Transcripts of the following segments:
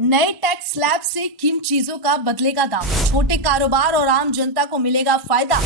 नए tax slab से किन चीजों का बदलेगा दाम? छोटे कारोबार और आम जनता को मिलेगा फायदा।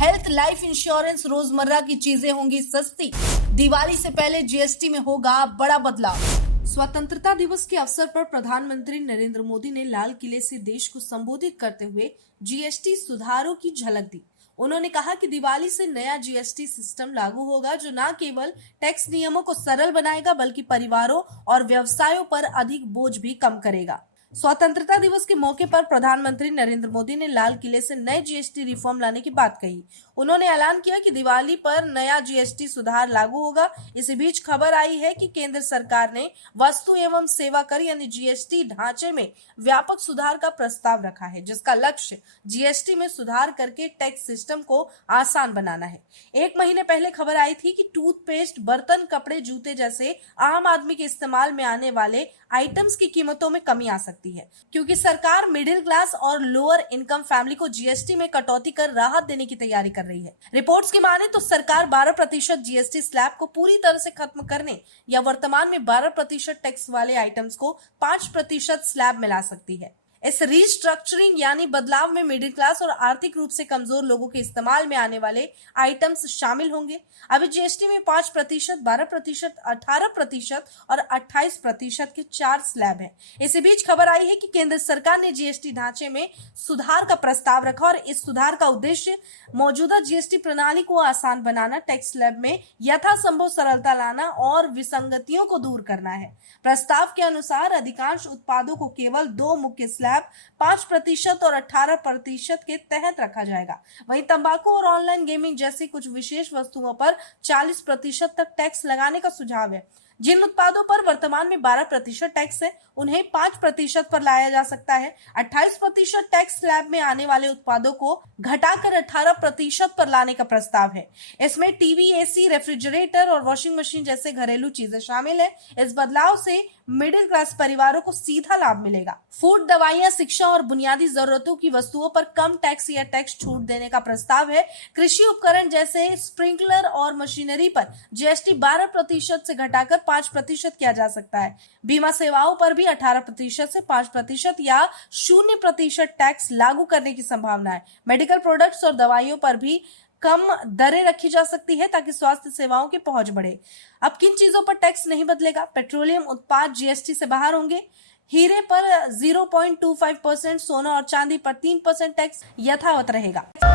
हेल्थ, लाइफ इंश्योरेंस, रोजमर्रा की चीजें होंगी सस्ती। दिवाली से पहले जीएसटी में होगा बड़ा बदलाव। स्वतंत्रता दिवस के अवसर पर प्रधानमंत्री नरेंद्र मोदी ने लाल किले से देश को संबोधित करते हुए जीएसटी सुधारों की झलक दी। उन्होंने कहा कि दिवाली से नया जीएसटी सिस्टम लागू होगा जो न केवल टैक्स नियमों को सरल बनाएगा बल्कि परिवारों और व्यवसायों पर अधिक बोझ भी कम करेगा। स्वतंत्रता दिवस के मौके पर प्रधानमंत्री नरेंद्र मोदी ने लाल किले से नए जीएसटी रिफॉर्म लाने की बात कही। उन्होंने ऐलान किया कि दिवाली पर नया जीएसटी सुधार लागू होगा। इसी बीच खबर आई है कि केंद्र सरकार ने वस्तु एवं सेवा कर यानी जीएसटी ढांचे में व्यापक सुधार का प्रस्ताव रखा है, जिसका लक्ष्य जीएसटी में सुधार करके टैक्स सिस्टम को आसान बनाना है। एक महीने पहले खबर आई थी कि टूथपेस्ट, बर्तन, कपड़े, जूते जैसे आम आदमी के इस्तेमाल में आने वाले आइटम्स की कीमतों में कमी आ सकती है, क्योंकि सरकार मिडिल क्लास और लोअर इनकम फैमिली को जीएसटी में कटौती कर राहत देने की तैयारी कर रही है। रिपोर्ट्स की माने तो सरकार 12% जीएसटी स्लैब को पूरी तरह से खत्म करने या वर्तमान में 12% टैक्स वाले आइटम्स को 5% स्लैब में ला सकती है। इस रीस्ट्रक्चरिंग यानी बदलाव में मिडिल क्लास और आर्थिक रूप से कमजोर लोगों के इस्तेमाल में आने वाले आइटम्स शामिल होंगे। अभी जीएसटी में 5%, 12%, 18% और 28% के 4 स्लैब हैं। इसी बीच खबर आई है कि केंद्र सरकार ने जीएसटी ढांचे में सुधार का प्रस्ताव रखा और इस सुधार का उद्देश्य मौजूदा जीएसटी प्रणाली को आसान बनाना, टैक्स स्लैब में यथासंभव सरलता लाना और विसंगतियों को दूर करना है। प्रस्ताव के अनुसार अधिकांश उत्पादों को केवल 2 मुख्य स्लैब 5% और 18% के तहत रखा जाएगा। वहीं तंबाकू और ऑनलाइन गेमिंग जैसी कुछ विशेष वस्तुओं पर 40% तक टैक्स लगाने का सुझाव है। जिन उत्पादों पर वर्तमान में 12% टैक्स है, उन्हें 5% पर लाया जा सकता है। 28% टैक्स स्लैब में आने वाले उत्पादों को घटाकर 18% पर लाने का प्रस्ताव है। इसमें टीवी, एसी, रेफ्रिजरेटर और वॉशिंग मशीन जैसे घरेलू चीजें शामिल है। इस बदलाव से मिडिल क्लास परिवारों को सीधा लाभ मिलेगा। फूड, दवाइयां, शिक्षा और बुनियादी जरूरतों की वस्तुओं पर कम टैक्स या टैक्स छूट देने का प्रस्ताव है। कृषि उपकरण जैसे स्प्रिंकलर और मशीनरी पर जीएसटी 12% से घटाकर 5% किया जा सकता है। बीमा सेवाओं पर भी 18% से 5% या 0% टैक्स लागू करने की संभावना है। मेडिकल प्रोडक्ट्स और दवाइयों पर भी कम दरें रखी जा सकती है ताकि स्वास्थ्य सेवाओं की पहुंच बढ़े। अब किन चीजों पर टैक्स नहीं बदलेगा? पेट्रोलियम उत्पाद जीएसटी से बाहर होंगे। हीरे पर 0.25%, सोना और चांदी पर 3% टैक्स यथावत रहेगा।